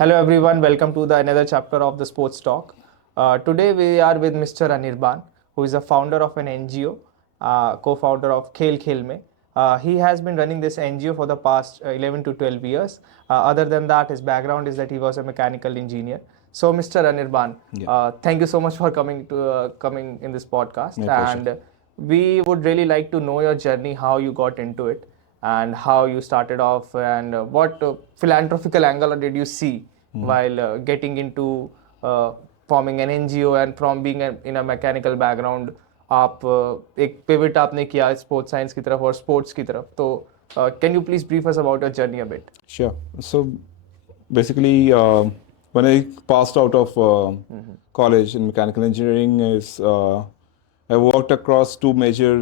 Hello everyone, welcome to the another chapter of the Sports Talk. Today we are with Mr. Anirban, who is the founder of an NGO, co-founder of Khel Khel Me. He has been running this NGO for the past 11 to 12 years. Other than that, his background is that he was a mechanical engineer. So, Mr. Anirban, Yeah, thank you so much for coming in this podcast. my pleasure. And we would really like to know your journey, how you got into it, and how you started off, and what philanthropical angle did you see while getting into forming an NGO, and from being in a mechanical background आप एक pivot आपने किया sports science की तरफ और sports की तरफ तो can you please brief us about your journey a bit Sure. So basically, when I passed out of college in mechanical engineering, I worked across two major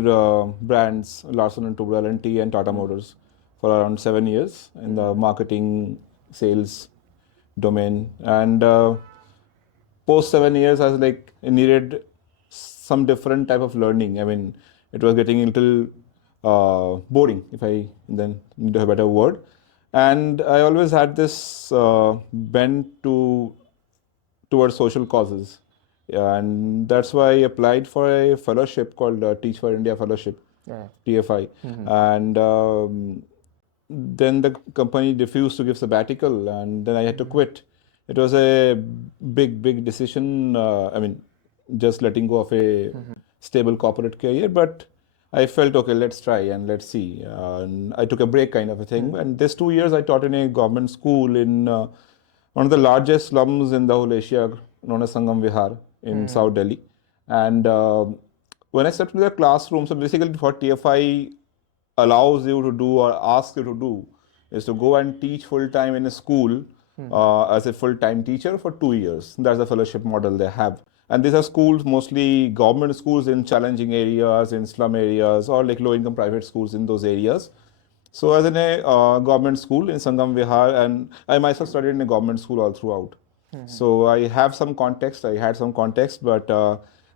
brands, Larsen and Toubro L&T and Tata Motors, for around 7 years in the marketing, sales domain. And post 7 years, I was like, I needed some different type of learning. I mean, it was getting a little boring, if I then need a better word. And I always had this bent towards social causes. And that's why I applied for a fellowship called Teach for India Fellowship, TFI. And then the company refused to give sabbatical, and then I had to quit. It was a big decision. I mean, just letting go of a stable corporate career, but I felt okay. Let's try and let's see. And I took a break, kind of a thing. And this 2 years, I taught in a government school in one of the largest slums in the whole Asia, known as Sangam Vihar in South Delhi. And when I stepped into the classroom, so basically what TFI allows you to do or asks you to do is to go and teach full time in a school as a full time teacher for 2 years. That's the fellowship model they have. And these are schools, mostly government schools in challenging areas, in slum areas, or like low income private schools in those areas. So, as in a government school in Sangam Vihar, and I myself studied in a government school all throughout. So, I have some context, I had some context, but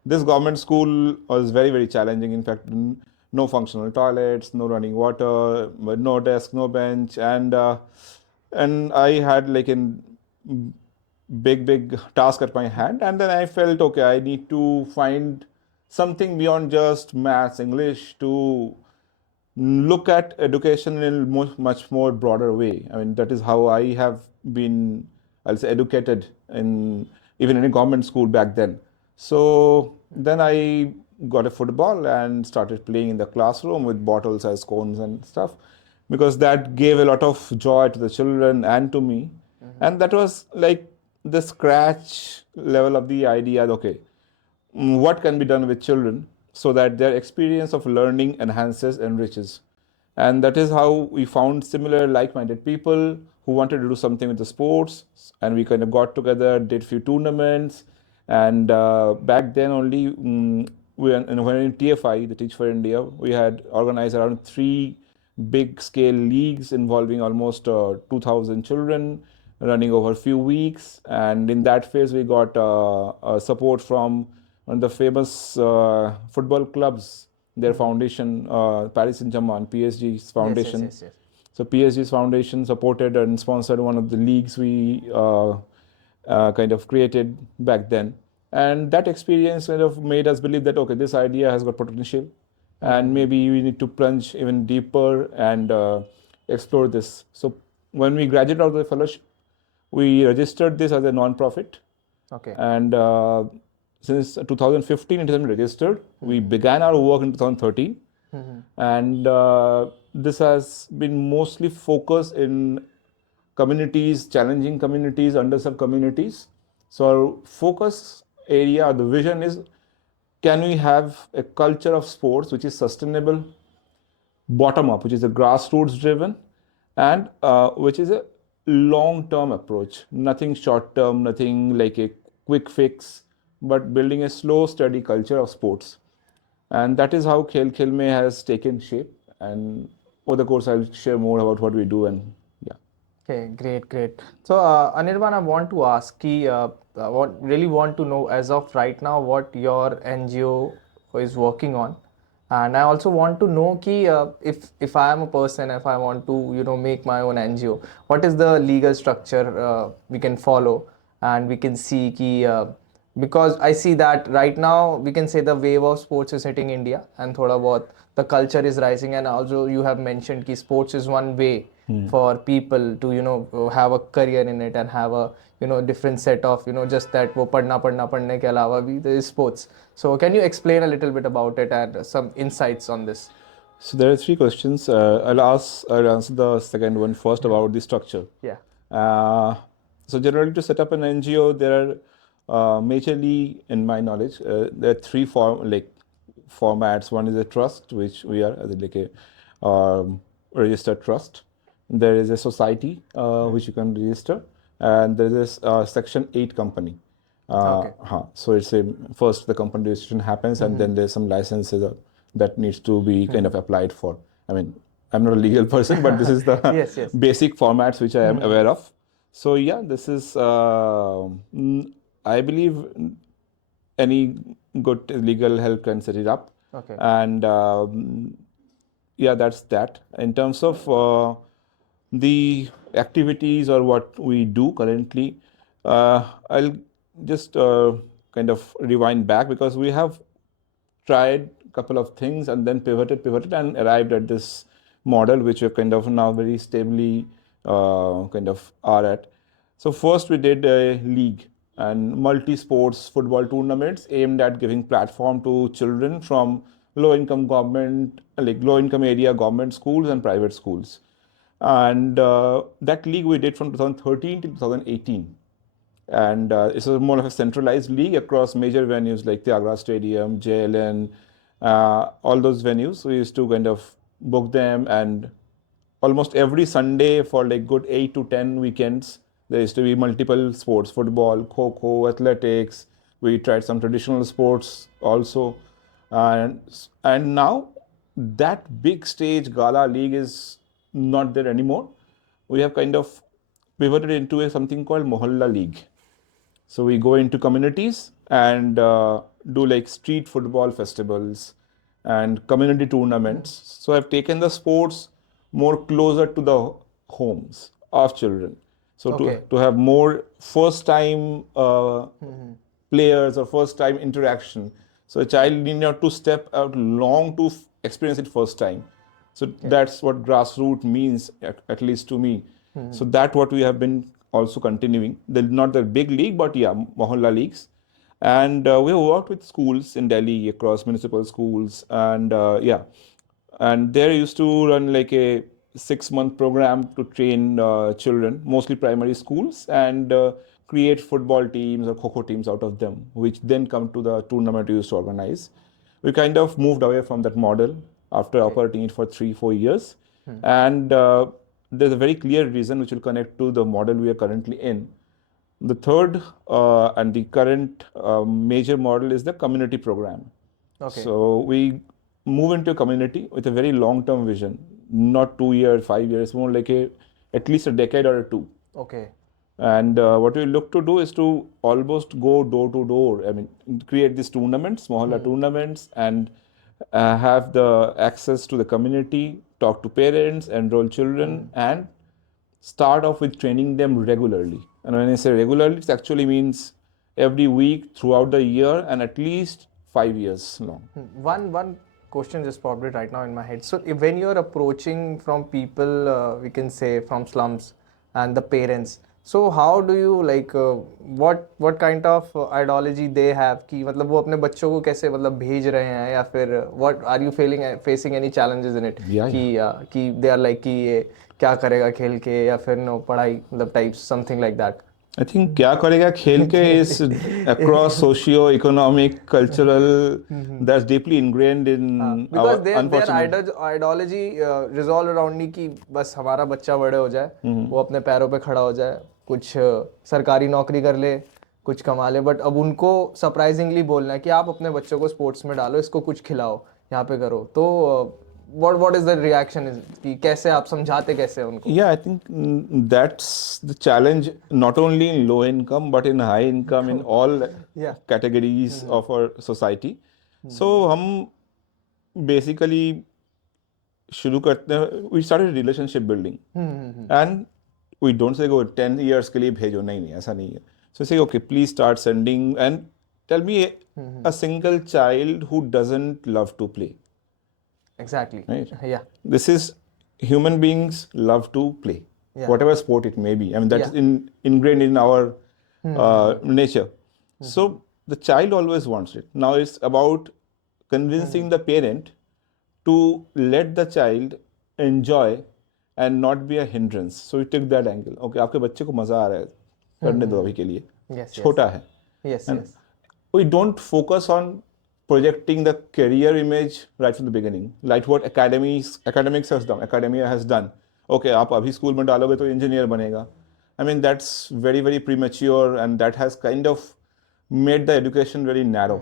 this government school was very challenging. In fact, no functional toilets, no running water, no desk, no bench, and I had like a big task at my hand. And then I felt, okay, I need to find something beyond just maths, English, to look at education in a much more broader way. I mean, that is how I have been, I'll say, educated in even in a government school back then. So then I got a football and started playing in the classroom with bottles as cones and stuff, because that gave a lot of joy to the children and to me. And that was like the scratch level of the idea, okay, what can be done with children so that their experience of learning enhances, enriches. And that is how we found similar like-minded people who wanted to do something with the sports, and we kind of got together, did few tournaments. And back then only, when in TFI, the Teach for India, we had organized around 3 big-scale leagues involving almost 2,000 children, running over a few weeks. And in that phase, we got support from one of the famous football clubs, their foundation, Paris Saint-Germain, PSG's foundation. yes. So PSG's foundation supported and sponsored one of the leagues we kind of created back then. And that experience kind of made us believe that, okay, this idea has got potential, and maybe we need to plunge even deeper and explore this. So when we graduated out of the fellowship, we registered this as a non-profit. Okay. And since 2015, it has been registered. We began our work in 2013. And this has been mostly focused in communities, challenging communities, underserved communities. So our focus area, the vision is, can we have a culture of sports which is sustainable, bottom up, which is a grassroots driven, and which is a long term approach, nothing short term, nothing like a quick fix, but building a slow, steady culture of sports. And that is how Khel Khel Me has taken shape. And over the course, I'll share more about what we do. And yeah. Okay, great. So, Anirban, I want to ask, what really want to know as of right now what your NGO is working on, And I also want to know ki, if I am a person, if I want to make my own NGO, what is the legal structure we can follow, and we can see ki, because I see that right now we can say the wave of sports is hitting India, and thoda bahut the culture is rising, and also you have mentioned ki sports is one way for people to have a career in it and have a different set of just that wo padhne ke alawa bhi there is sports. So can you explain a little bit about it and some insights on this? So there are three questions. I'll answer the second one first about the structure. Yeah. So generally, to set up an NGO, there are majorly, in my knowledge, there are three formats. One is a trust, which we are like a registered trust. There is a society which you can register, and there is a Section 8 company. Okay. So it's first the company registration happens, and then there's some licenses that needs to be kind of applied for. I mean, I'm not a legal person, but this is the Yes, yes. basic formats which I am aware of. So yeah, this is I believe any good legal help can set it up. Okay. And yeah, that's that. In terms of the activities or what we do currently, I'll just kind of rewind back, because we have tried a couple of things and then pivoted and arrived at this model, which we're kind of now very stably kind of are at. So first we did a league and multi-sports football tournaments aimed at giving platform to children from low-income area government schools and private schools. And that league we did from 2013 to 2018. And it's more of a centralized league across major venues like Tyagara Stadium, JLN, all those venues. We used to kind of book them, and almost every Sunday for like good 8 to 10 weekends, there used to be multiple sports: football, kho, athletics. We tried some traditional sports also. And now that big stage gala league is not there anymore. We have kind of pivoted into something called Mohalla League. So we go into communities and do like street football festivals and community tournaments. So I've taken the sports more closer to the homes of children. So to have more first time players or first time interaction. So a child need not to step out long to experience it first time. So that's what grassroots means, at least to me. So that's what we have been also continuing. They're not the big league, but yeah, Mohalla leagues. And we have worked with schools in Delhi, across municipal schools. And yeah, and they used to run like a 6-month program to train children, mostly primary schools, and create football teams or kho teams out of them, which then come to the tournament we used to organize. We kind of moved away from that model after operating it for 3-4 years. And there's a very clear reason which will connect to the model we are currently in. The third and the current major model is the community program. So we move into a community with a very long-term vision, not 2 years, 5 years, more like at least a decade or two. Okay. And what we look to do is to almost go door to door. I mean, create these tournaments, smaller tournaments, and have the access to the community, talk to parents, enroll children, and start off with training them regularly. And when I say regularly, it actually means every week throughout the year and at least 5 years long. One question just popped it right now in my head. So when you're approaching from people, we can say from slums and the parents, so how do you like what kind of ideology they have कि मतलब वो अपने बच्चों को कैसे मतलब भेज रहे हैं, या फिर what are you facing any challenges in it कि they are like कि ये क्या करेगा खेल के, या फिर no पढ़ाई मतलब types something like that. I think क्या करेगा खेल के is across socio-economic, cultural, that's deeply ingrained in because our their unfortunate. ideology resolve around नहीं कि बस हमारा बच्चा बड़े हो जाए, वो अपने पैरों पे खड़ा हो जाए, कुछ सरकारी नौकरी कर ले, कुछ कमा ले, बट अब उनको सरप्राइजिंगली बोलना है कि आप अपने बच्चों को स्पोर्ट्स में डालो, इसको कुछ खिलाओ, यहाँ पे करो. तो what is the reaction is कि कैसे आप समझाते कैसे उनको? Yeah, I think that's the challenge, not only in low income but in high income, in all categories of our society. So हम basically शुरू करते हैं, we started relationship building and we don't say go 10 years के लिए भेजो, नहीं ऐसा नहीं है. So say okay, please start sending and tell me a single child who doesn't love to play. Exactly. Right? Yeah. This is human beings love to play, whatever sport it may be. I mean that is ingrained in our nature. So the child always wants it. Now it's about convincing the parent to let the child enjoy and not be a hindrance. So we took that angle. Okay, आपके बच्चे को मजा आ रहा है, करने दो अभी के लिए. छोटा है. Yes, And yes. we don't focus on projecting the career image right from the beginning, like what academics has done, academia has done. Okay, आप अभी स्कूल में डालोगे तो इंजीनियर बनेगा. I mean that's very very premature and that has kind of made the education very narrow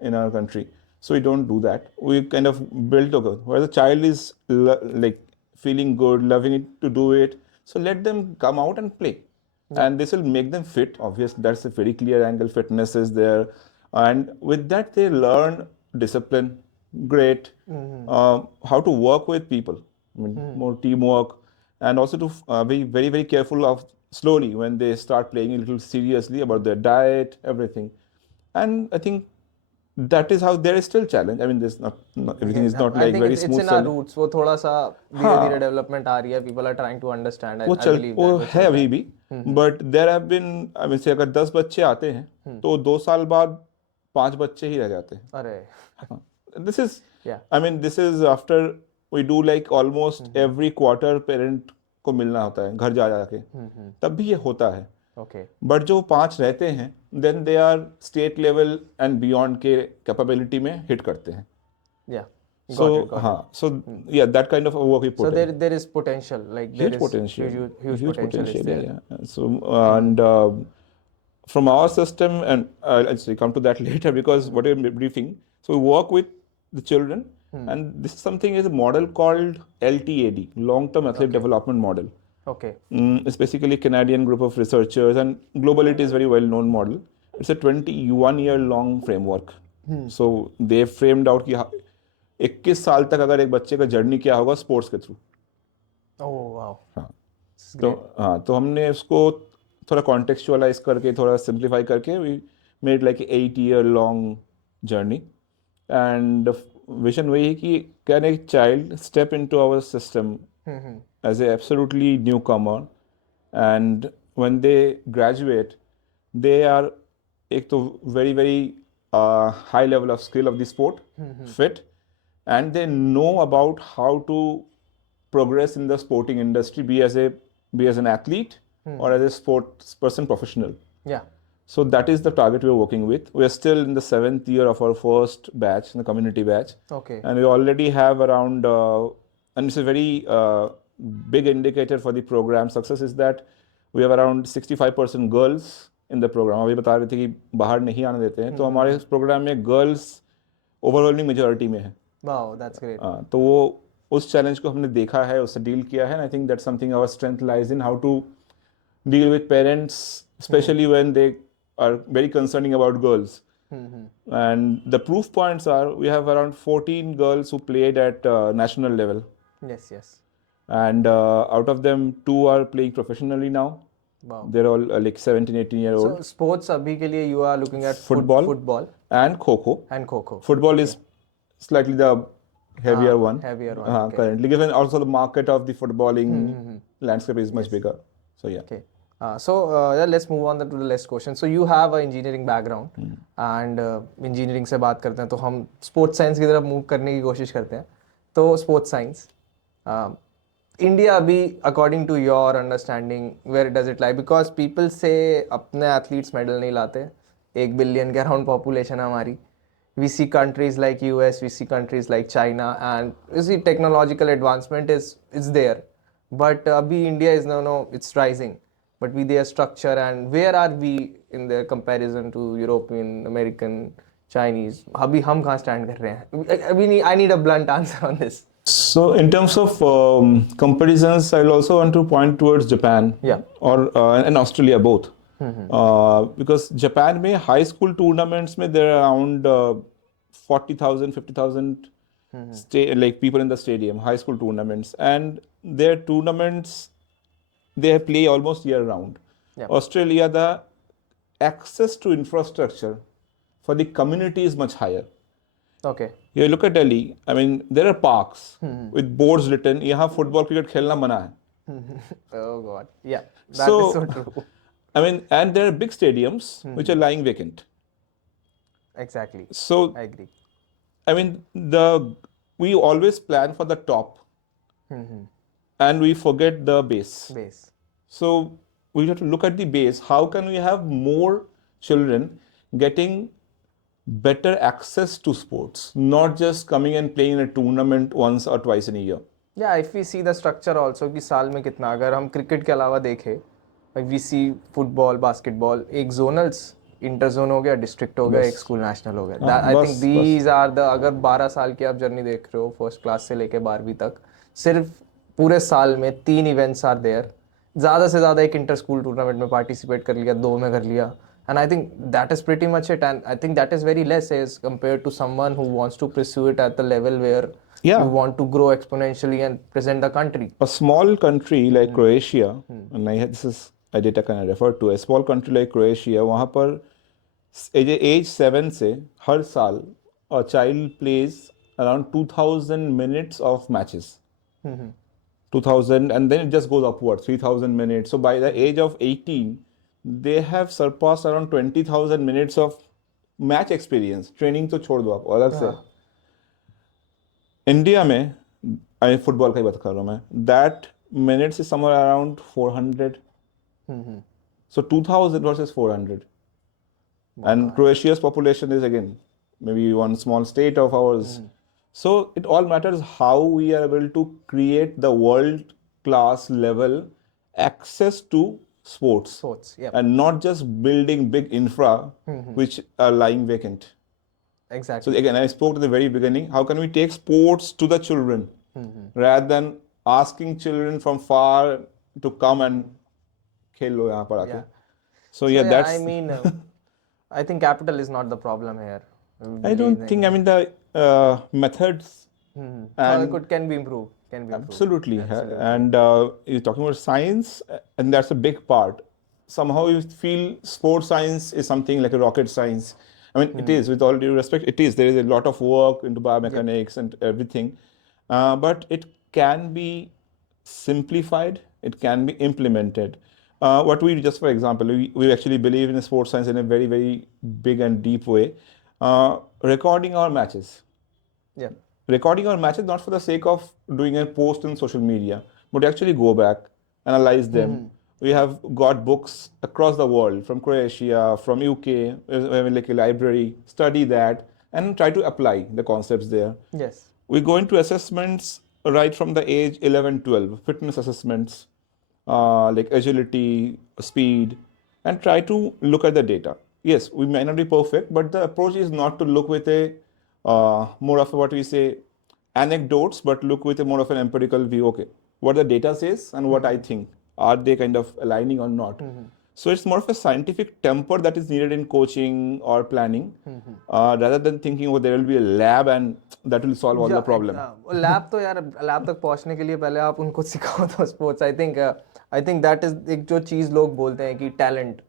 in our country. So we don't do that. We kind of build over where the child is like feeling good, loving it to do it. So let them come out and play. And this will make them fit. Obviously, that's a very clear angle. Fitness is there. And with that, they learn discipline, great, how to work with people, I mean, more teamwork, and also to be very, very careful of slowly when they start playing a little seriously about their diet, everything. And I think that is how there is still challenge. I mean, there's not everything is not I like think very it's smooth. in our roots. वो थोड़ा सा धीरे-धीरे development आ रही है. People are trying to understand. वो I चल believe वो that है अभी भी, but there have been, I mean, से अगर 10 बच्चे आते हैं तो 2 साल बाद 5 बच्चे ही रह जाते हैं. अरे. This is, I mean, this is after we do like almost every quarter parent को मिलना होता है घर जा जाके, तब भी ये होता है. Okay. बट जो 5 रहते हैं then they are state level and beyond के कैपेबिलिटी में हिट करते हैं. Yeah. So so yeah, that kind of work we put So in. there is potential, like Huge there is potential. huge potential is there. Yeah. So and from our system, and I'll actually come to that later because what I'm briefing. So we work with the children, and this is something is a model called LTAD, long-term athlete development model. Okay. It's basically a Canadian group of researchers, and globally it is very well-known model. It's a 21-year-long framework. So they framed out कि 21 साल तक अगर एक बच्चे का journey क्या होगा sports के थ्रू. Oh wow. तो हमने उसको थोड़ा कॉन्टेक्चुअलाइज करके थोड़ा सिंप्लीफाई करके we made like 8-year-long journey. And vision वही है कि can a child step into our system as a absolutely newcomer, and when they graduate they are एक तो very very high level of skill of the sport, fit, and they know about how to progress in the sporting industry, be as an athlete or as a sports person professional. Yeah. So that is the target we are working with. We are still in the 7th year of our first batch, the community batch. Okay. And we already have around and it's a very big indicator for the program success is that we have around 65% girls in the program. अभी बता रहे थे कि बाहर नहीं आने देते हैं, तो हमारे इस प्रोग्राम में गर्ल्स ओवरवेलमिंग मेजॉरिटी में है. Wow, that's great. तो वो उस चैलेंज को हमने देखा है, उससे डील किया है. I think that's something our strength lies in how to deal with parents, especially when they are very concerning about girls. And the proof points are we have around 14 girls who played at national level. Yes. And out of them 2 are playing professionally now. Wow. They're all like 17-18 year old. So sports abhi ke liye you are looking at football and kho-kho. Football is slightly the heavier one. Okay. Currently, given also the market of the footballing landscape is much bigger. So yeah. Okay. So let's move on to the next question. So you have an engineering background and engineering से बात करते हैं तो हम sports science की तरफ move करने की कोशिश करते हैं. तो sports science, India अभी according to your understanding where does it lie? Because people say अपने athletes medal नहीं लाते. 1 billion के around population है हमारी. We see countries like US, we see countries like China, and you see technological advancement is there. But अभी India is no it's rising. But with their structure, and where are we in the comparison to European, American, Chinese? अभी हम कहाँ stand कर रहे हैं? I need a blunt answer on this. So in terms of comparisons, I'll also want to point towards Japan, or and Australia both, because Japan में high school tournaments में there are around 40,000, 50,000 like people in the stadium, high school tournaments, and their tournaments they play almost year round. Yeah. Australia, the access to infrastructure for the community is much higher. Okay. You look at Delhi, I mean, there are parks with boards written, यहाँ football, cricket खेलना मना है. Oh God. Yeah. That So, is so true. I mean, and there are big stadiums which are lying vacant. Exactly. So, I agree. I mean, we always plan for the top and we forget the base. Base. So, we have to look at the base. How can we have more children getting better access to sports, not just coming and playing in a tournament once or twice in a year? Yeah, if we see the structure also कि साल में कितना अगर हम cricket के अलावा देखें like we see football basketball एक जोनल्स इंटर जोन हो गया डिस्ट्रिक्ट हो गया एक स्कूल नेशनल हो गया I think these are the अगर 12 साल की आप जर्नी देख रहे हो फर्स्ट क्लास से लेके 12वीं तक सिर्फ पूरे साल में 3 इवेंट्स आर देयर ज़्यादा से ज़्यादा एक इंटर स्कूल टूर्नामेंट में पार्टिसिपेट कर लिया 2 में कर लिया and I think that is pretty much it and I think that is very less as compared to someone who wants to pursue it at the level where you want to grow exponentially and present the country. A small country like Croatia, and this is a data can I refer to, a small country like Croatia, वहाँ पर age 7 से हर साल a child plays around 2000 minutes of matches. 2000 and then it just goes upward, 3000 minutes. So by the age of 18, they have surpassed around 20,000 minutes of match experience. Training तो छोड़ दो आप अलग से. इंडिया में आई फुटबॉल का ही बात कर रहा हूँ मैं that minutes is somewhere around 400 so 2000 versus 400 and Croatia's population is again maybe one small state of ours so it all matters how we are able to create the world class level access to sports Yep. and not just building big infra which are lying vacant. Exactly. So again, I spoke at the very beginning, how can we take sports to the children rather than asking children from far to come and khelo yahan par aake. So yeah, that's... I mean, I think capital is not the problem here. I don't think, I mean the methods and can be improved. Absolutely. And you're talking about science and that's a big part. Somehow you feel sports science is something like a rocket science. I mean, it is, with all due respect, it is. There is a lot of work into biomechanics and everything. But it can be simplified. It can be implemented. What we do, just for example, we actually believe in sports science in a very, very big and deep way. Recording our matches. Yeah. Recording our matches not for the sake of doing a post on social media, but actually go back, analyze them. We have got books across the world, from Croatia, from UK, like a library, study that, and try to apply the concepts there. Yes. We go into assessments right from the age 11, 12, fitness assessments, like agility, speed, and try to look at the data. Yes, we may not be perfect, but the approach is not to look with a more of what we say anecdotes, but look with a more of an empirical view. Okay, what the data says and what I think. Are they kind of aligning or not? So it's more of a scientific temper that is needed in coaching or planning, rather than thinking, oh, there will be a lab and that will solve all the problem. Lab तो यार lab तक पहुंचने के लिए पहले आप उनको सिखाओ तो sports I think that is एक जो चीज़ लोग बोलते हैं कि talent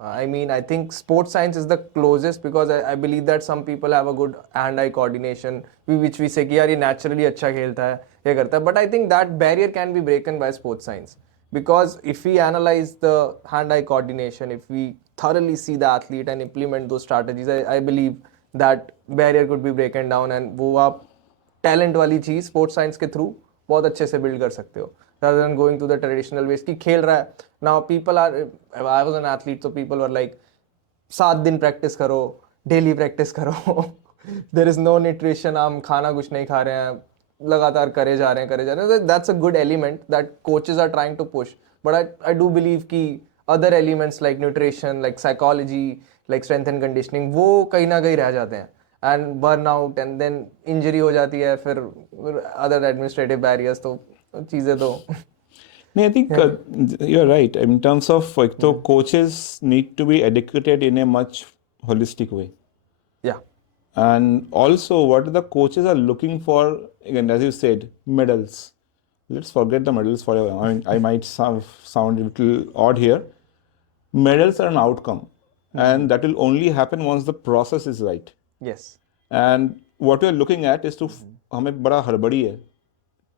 I mean, I think sports science is the closest because I believe that some people have a good hand-eye coordination, which we say कि यार ये naturally अच्छा खेलता है, ये करता है. But I think that barrier can be broken by sports science because if we analyze the hand-eye coordination, if we thoroughly see the athlete and implement those strategies, I believe that barrier could be broken down and वो आप talent वाली चीज़ sports science के through बहुत अच्छे से build कर सकते हो. Rather than going to the traditional ways कि खेल रहा है. Now people are, I was an athlete, so people were like 7 दिन practice करो, daily practice करो. There is no nutrition, हम खाना कुछ नहीं खा रहे हैं, लगातार करे जा रहे हैं. That's a good element that coaches are trying to push. But I do believe कि other elements like nutrition, like psychology, like strength and conditioning, वो कहीं ना कहीं रह जाते हैं. And burnout and then injury हो जाती है, फिर other administrative barriers तो चीज़ें तो I think you're right. In terms of coaches need to be educated in a much holistic way. Yeah. And also, what the coaches are looking for, again, as you said, medals. Let's forget the medals for a while. I mean, I might sound a little odd here. Medals are an outcome, and that will only happen once the process is right. Yes. And what we're looking at is to हमें बड़ा हड़बड़ी है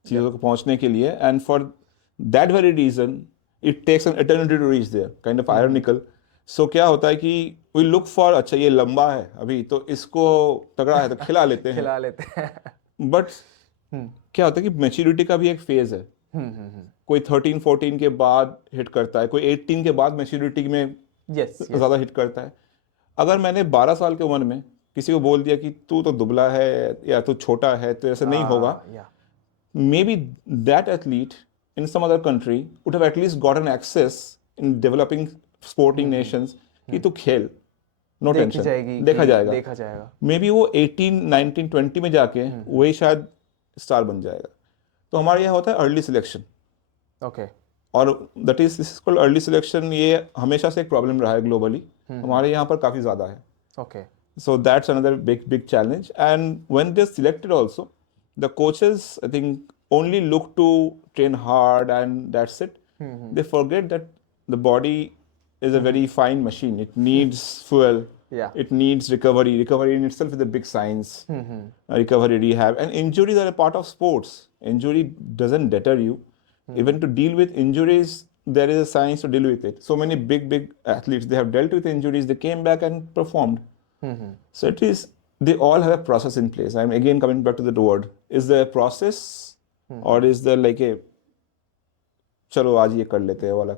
चीज़ों को पहुंचने के लिए, and for that very reason it takes an eternity to reach there, kind of ironical. So क्या होता है कि we look for, अच्छा ये लंबा है अभी तो इसको तगड़ा है तो खिला लेते हैं, खिला लेते हैं. बट क्या होता है कि मैच्योरिटी का भी एक फेज है. कोई 13-14 के बाद हिट करता है, कोई 18 के बाद मैच्योरिटी में ज़्यादा हिट करता है. अगर मैंने 12 साल के उम्र में किसी को बोल दिया कि तू तो दुबला है या तू छोटा है तो ऐसे नहीं होगा, maybe that athlete in some other country would have at least gotten access in developing sporting nations कि तू खेल, no tension, देखा जाएगा. Maybe वो 18, 19, 20 में जाके वही शायद स्टार बन जाएगा. तो हमारे यहाँ होता है अर्ली सिलेक्शन. ओके. और that is this called early selection. ये हमेशा से एक प्रॉब्लम रहा है ग्लोबली, हमारे यहाँ पर काफ़ी ज़्यादा है. Okay. So that's another big challenge. And when they're selected also, the coaches, I think, only look to train hard and that's it. They forget that the body is a very fine machine. It needs fuel. Yeah. It needs recovery. Recovery in itself is a big science. Recovery, rehab. And injuries are a part of sports. Injury doesn't deter you. Even to deal with injuries, there is a science to deal with it. So many big athletes, they have dealt with injuries. They came back and performed. So it is, they all have a process in place. I'm again coming back to the word. Is there a process or is there like a chalo aaj ye kar lete hai wala?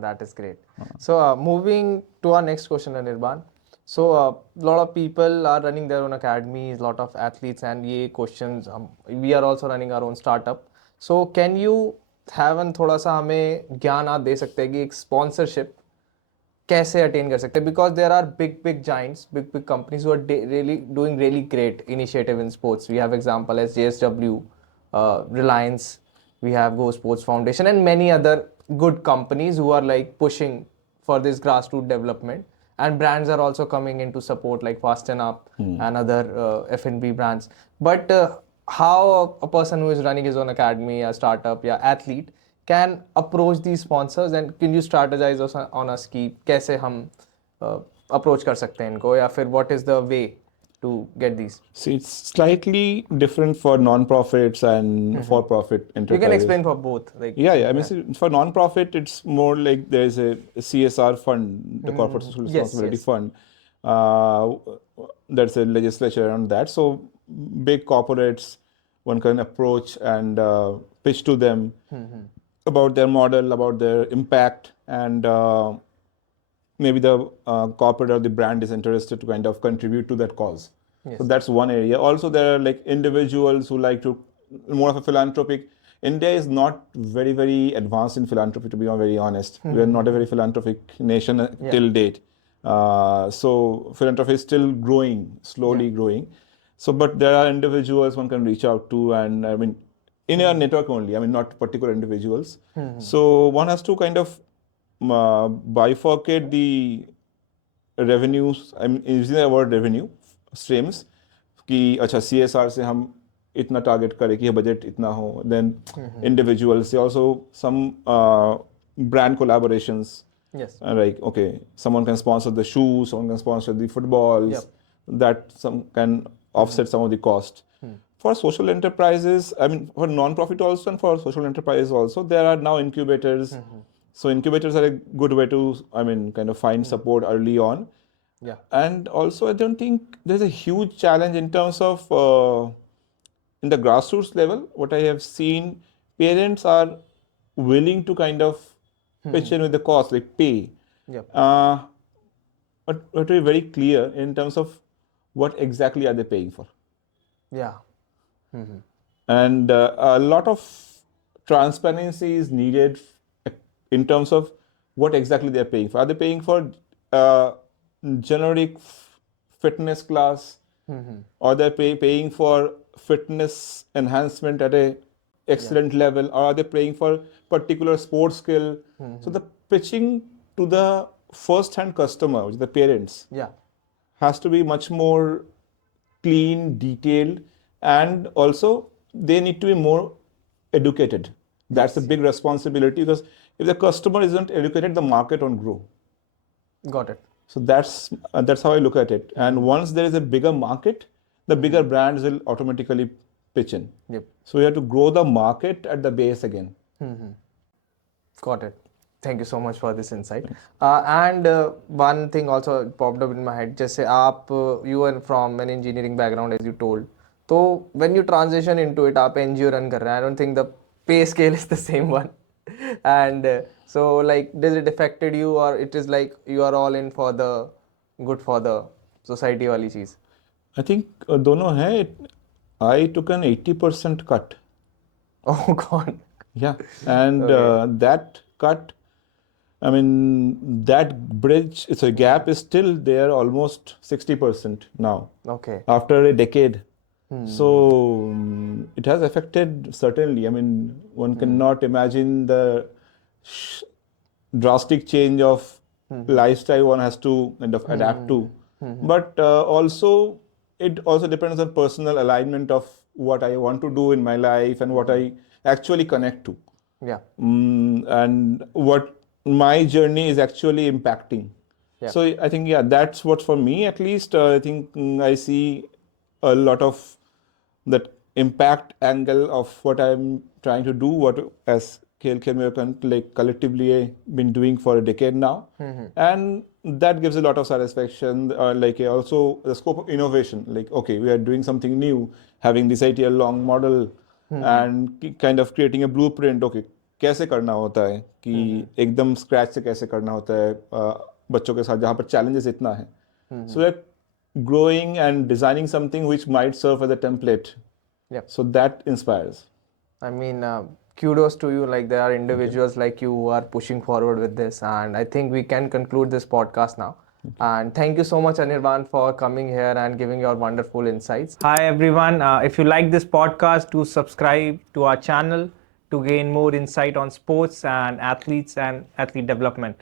That is great. So moving to our next question, Anirban. So a lot of people are running their own academies, a lot of athletes, and ये questions we are also running our own startup. So can you have थोड़ा सा हमें ज्ञान आप दे सकते हैं कि एक sponsorship कैसे अटेन कर सकते हैं, because there are big giants, big companies who are really doing really great initiative in sports. We have example as JSW, Reliance, we have Go Sports Foundation and many other good companies who are like pushing for this grassroots development, and brands are also coming in to support like Fasten Up and other F&B brands. But how a person who is running his own academy, a startup, या athlete can approach these sponsors, and can you strategize on us कि कैसे हम approach कर सकते हैं इनको, या फिर what is the way to get these? See, it's slightly different for non-profits and for-profit enterprises. You can explain for both. Like, yeah. I mean, see, for non-profit, it's more like there's a CSR fund, the Corporate Social Responsibility Fund. There's a legislature around that. So big corporates, one can approach and pitch to them about their model, about their impact, and maybe the corporate or the brand is interested to kind of contribute to that cause. Yes. So that's one area. Also, there are like individuals who like to, more of a philanthropic. India is not very advanced in philanthropy, to be very honest. We are not a very philanthropic nation till date. So philanthropy is still growing, slowly growing. So, but there are individuals one can reach out to, and I mean, in your network only, I mean, not particular individuals. So one has to kind of bifurcate the revenues, I'm using the word revenue streams, कि अच्छा CSR से हम इतना target करें कि budget इतना हो, then individuals से also some brand collaborations. Yes. Like, okay, someone can sponsor the shoes, someone can sponsor the footballs, that some can offset some of the cost. For social enterprises, I mean, for non-profit also and for social enterprises also, there are now incubators. So incubators are a good way to, I mean, kind of find support early on. Yeah. And also, I don't think there's a huge challenge in terms of, in the grassroots level, what I have seen, parents are willing to kind of pitch in with the cost, like pay. Yep. But to be very clear in terms of what exactly are they paying for. Yeah. And a lot of transparency is needed in terms of what exactly they're paying for. Are they paying for generic fitness class, or they're paying for fitness enhancement at a excellent level, or are they paying for particular sports skill? So the pitching to the first-hand customer, which is the parents, has to be much more clean, detailed, and also they need to be more educated. That's a big responsibility, because if the customer isn't educated, the market won't grow. Got it. So that's how I look at it. And once there is a bigger market, the bigger brands will automatically pitch in. Yep. So we have to grow the market at the base again. Got it. Thank you so much for this insight. And one thing also popped up in my head. Just say, you were from an engineering background, as you told. So when you transition into it, आप NGO run कर रहे हैं. I don't think the pay scale is the same one. And so, like, does it affected you, or it is like you are all in for the good for the society वाली चीज? I think दोनों है. I took an 80% cut. Oh God. Yeah, and that cut, I mean, that bridge, it's a gap is still there, almost 60% now, Okay. after a decade. So it has affected, certainly. I mean, one cannot imagine the drastic change of lifestyle one has to kind of adapt to. But also, it also depends on personal alignment of what I want to do in my life and what I actually connect to. Yeah. And what my journey is actually impacting. Yeah. So I think, yeah, that's what for me at least. I think I see a lot of that impact angle of what I'm trying to do, what as Khel Khel Me like collectively been doing for a decade now. And that gives a lot of satisfaction. Like also the scope of innovation, like, okay, we are doing something new, having this idea long model and kind of creating a blueprint. Okay, कैसे करना होता है कि एकदम scratch से कैसे करना होता है बच्चों के साथ जहाँ पर challenges इतना है. So we're growing and designing something which might serve as a template. Yep. So that inspires. I mean, kudos to you. Like, there are individuals like you who are pushing forward with this, and I think we can conclude this podcast now. And thank you so much, Anirban, for coming here and giving your wonderful insights. Hi, everyone. If you like this podcast, do subscribe to our channel to gain more insight on sports and athletes and athlete development.